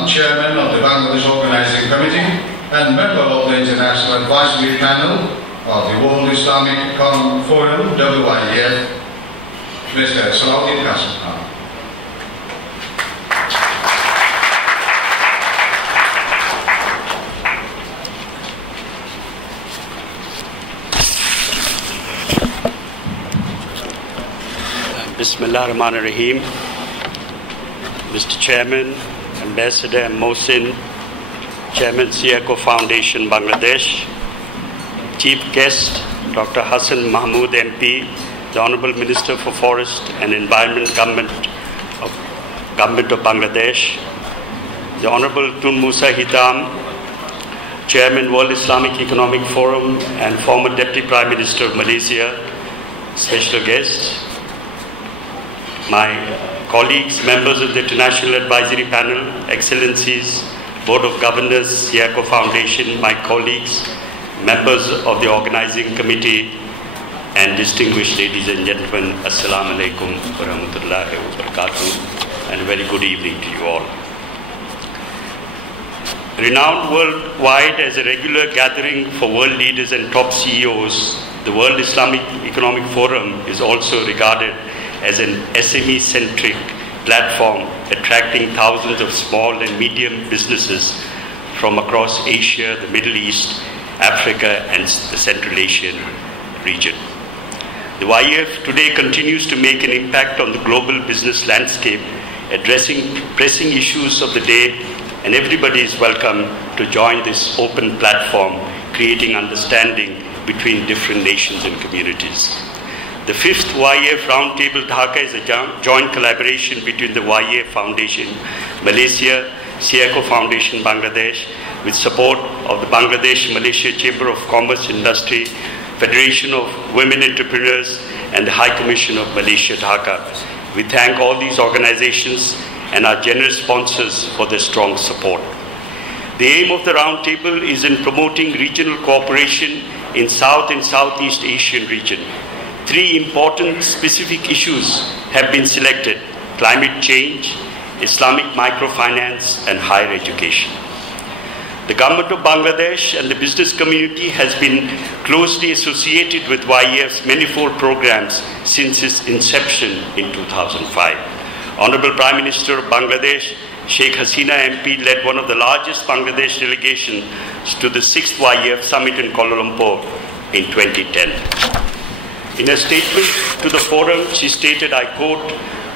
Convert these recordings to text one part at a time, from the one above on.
Khan, Chairman of the Bangladesh Organising Committee and member of the International Advisory Panel of the World Islamic Forum, WIEF, Mr. Salahuddin Kasem. Bismillah ar-Rahman ar-Rahim. Mr. Chairman, Ambassador Mohsin, Chairman CIECO Foundation Bangladesh, Chief Guest Dr. Hassan Mahmood MP, the Honorable Minister for Forest and Environment Government of Bangladesh, the Honorable Tun Musa Hitam, Chairman World Islamic Economic Forum and former Deputy Prime Minister of Malaysia, special guests, my colleagues, members of the International Advisory Panel, Excellencies, Board of Governors, CIECO Foundation, my colleagues, members of the Organizing Committee, and distinguished ladies and gentlemen, Assalamu alaikum wa rahmatullahi wa barakatuh, and a very good evening to you all. Renowned worldwide as a regular gathering for world leaders and top CEOs, the World Islamic Economic Forum is also regarded as an SME-centric platform attracting thousands of small and medium businesses from across Asia, the Middle East, Africa, and the Central Asian region. The WIEF today continues to make an impact on the global business landscape, addressing pressing issues of the day, and everybody is welcome to join this open platform, creating understanding between different nations and communities. The 5th WIEF Roundtable Dhaka is a joint collaboration between the WIEF Foundation Malaysia, CIECO Foundation Bangladesh, with support of the Bangladesh-Malaysia Chamber of Commerce Industry, Federation of Women Entrepreneurs, and the High Commission of Malaysia Dhaka. We thank all these organizations and our generous sponsors for their strong support. The aim of the Roundtable is in promoting regional cooperation in South and Southeast Asian region. 3 important specific issues have been selected: climate change, Islamic microfinance, and higher education. The government of Bangladesh and the business community has been closely associated with WIEF's manifold programs since its inception in 2005. Honorable Prime Minister of Bangladesh, Sheikh Hasina MP, led one of the largest Bangladesh delegations to the 6th WIEF Summit in Kuala Lumpur in 2010. In a statement to the forum, she stated, I quote,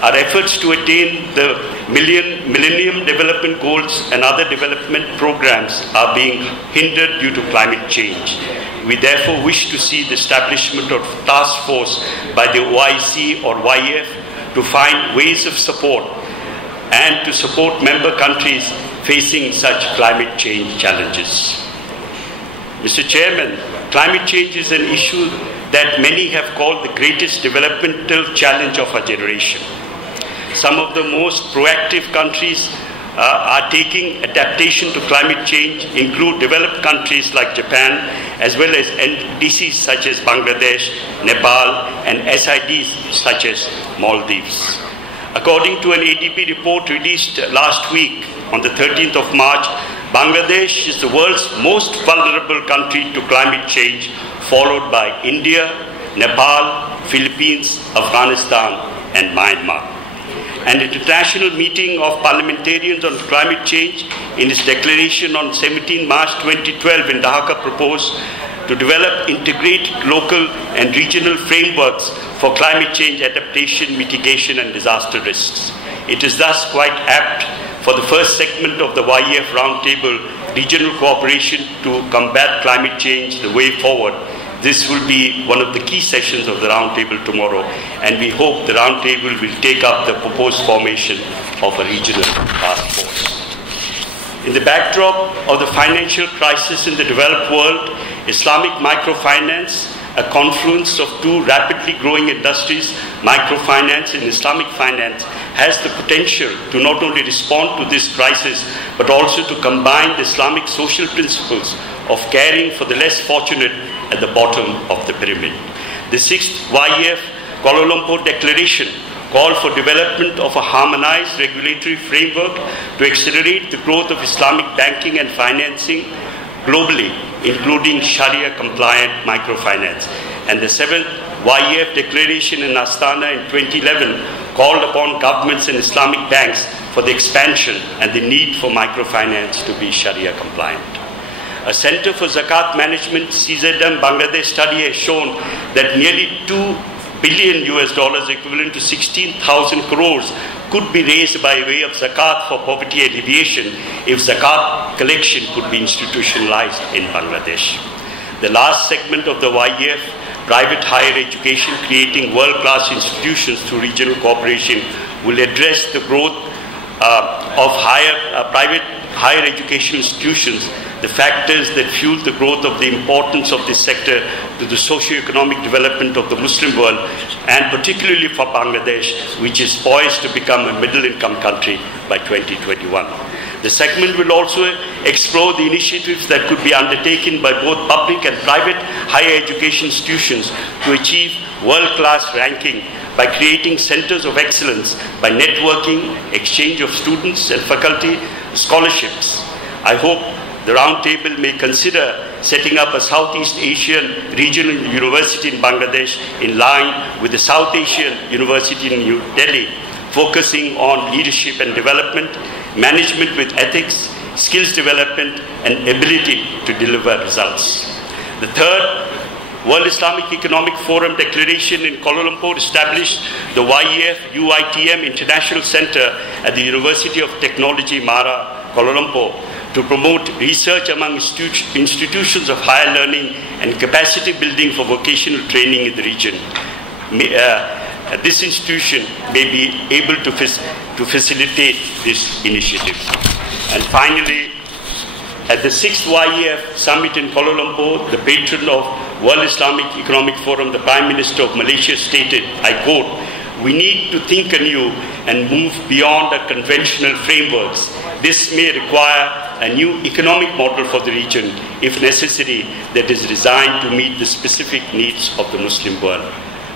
"Our efforts to attain the Millennium Development Goals and other development programs are being hindered due to climate change. We therefore wish to see the establishment of a task force by the OIC or WIEF to find ways of support and to support member countries facing such climate change challenges." Mr. Chairman, climate change is an issue that many have called the greatest developmental challenge of our generation. Some of the most proactive countries are taking adaptation to climate change, include developed countries like Japan, as well as NDCs such as Bangladesh, Nepal, and SIDs such as Maldives. According to an ADB report released last week on the 13th of March, Bangladesh is the world's most vulnerable country to climate change, followed by India, Nepal, Philippines, Afghanistan, and Myanmar. An international meeting of parliamentarians on climate change in its declaration on 17 March 2012 in Dhaka proposed to develop integrated local and regional frameworks for climate change adaptation, mitigation, and disaster risks. It is thus quite apt for the first segment of the WIEF Roundtable, Regional Cooperation to Combat Climate Change, the Way Forward. This will be one of the key sessions of the Roundtable tomorrow, and we hope the Roundtable will take up the proposed formation of a regional task force. In the backdrop of the financial crisis in the developed world, Islamic microfinance, a confluence of 2 rapidly growing industries, microfinance and Islamic finance, has the potential to not only respond to this crisis, but also to combine the Islamic social principles of caring for the less fortunate at the bottom of the pyramid. The 6th WIEF Kuala Lumpur Declaration call for development of a harmonized regulatory framework to accelerate the growth of Islamic banking and financing globally, including Sharia-compliant microfinance. And the 7th WIEF Declaration in Astana in 2011 called upon governments and Islamic banks for the expansion and the need for microfinance to be Sharia-compliant. A Center for Zakat Management CZM Bangladesh study has shown that nearly $2 billion equivalent to 16,000 crores could be raised by way of zakat for poverty alleviation if zakat collection could be institutionalized in Bangladesh. The last segment of the WIEF, private higher education, creating world-class institutions through regional cooperation, will address the growth of private higher education institutions, the factors that fuel the growth of the importance of this sector to the socio-economic development of the Muslim world, and particularly for Bangladesh, which is poised to become a middle-income country by 2021. The segment will also explore the initiatives that could be undertaken by both public and private higher education institutions to achieve world-class ranking by creating centers of excellence, by networking, exchange of students and faculty, scholarships. I hope the Roundtable may consider setting up a Southeast Asian regional university in Bangladesh in line with the South Asian University in New Delhi, focusing on leadership and development, management with ethics, skills development, and ability to deliver results. The 3rd World Islamic Economic Forum Declaration in Kuala Lumpur established the WIEF UITM International Center at the University of Technology, Mara, Kuala Lumpur, to promote research among institutions of higher learning and capacity building for vocational training in the region. This institution may be able to facilitate this initiative. And finally, at the 6th WIEF Summit in Kuala Lumpur, the patron of World Islamic Economic Forum, the Prime Minister of Malaysia, stated, I quote, "We need to think anew and move beyond our conventional frameworks. This may require a new economic model for the region, if necessary, that is designed to meet the specific needs of the Muslim world."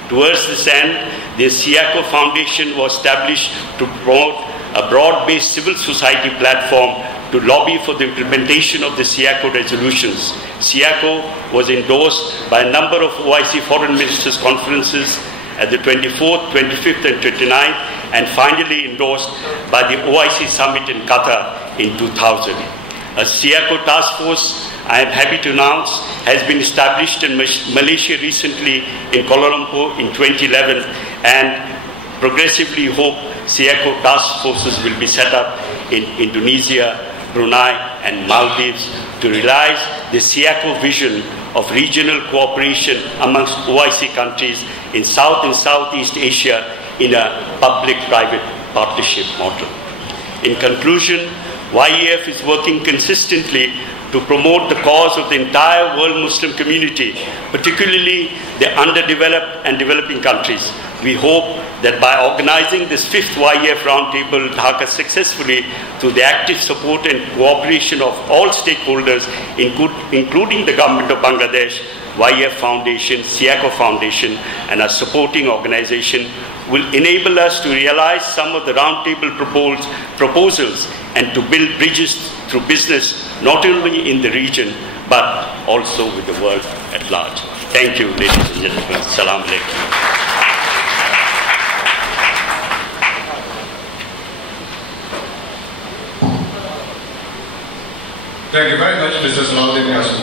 Towards this end, the SIACO Foundation was established to promote a broad-based civil society platform to lobby for the implementation of the SIACO resolutions. SIACO was endorsed by a number of OIC Foreign Ministers' conferences at the 24th, 25th, and 29th, and finally endorsed by the OIC Summit in Qatar in 2000. A SIACO task force, I am happy to announce, has been established in Malaysia recently in Kuala Lumpur in 2011, and progressively hope SIACO task forces will be set up in Indonesia, Brunei, and Maldives to realize the SIACO vision of regional cooperation amongst OIC countries in South and Southeast Asia in a public-private partnership model. In conclusion, WIEF is working consistently to promote the cause of the entire world Muslim community, particularly the underdeveloped and developing countries. We hope that by organizing this 5th WIEF Roundtable Dhaka successfully, through the active support and cooperation of all stakeholders, including the Government of Bangladesh, WIEF Foundation, SIACO Foundation, and our supporting organization, will enable us to realize some of the Roundtable proposals and to build bridges through business, not only in the region, but also with the world at large. Thank you, ladies and gentlemen. Assalamu alaikum. Thank you very much, Mr. Salahuddin Kasem.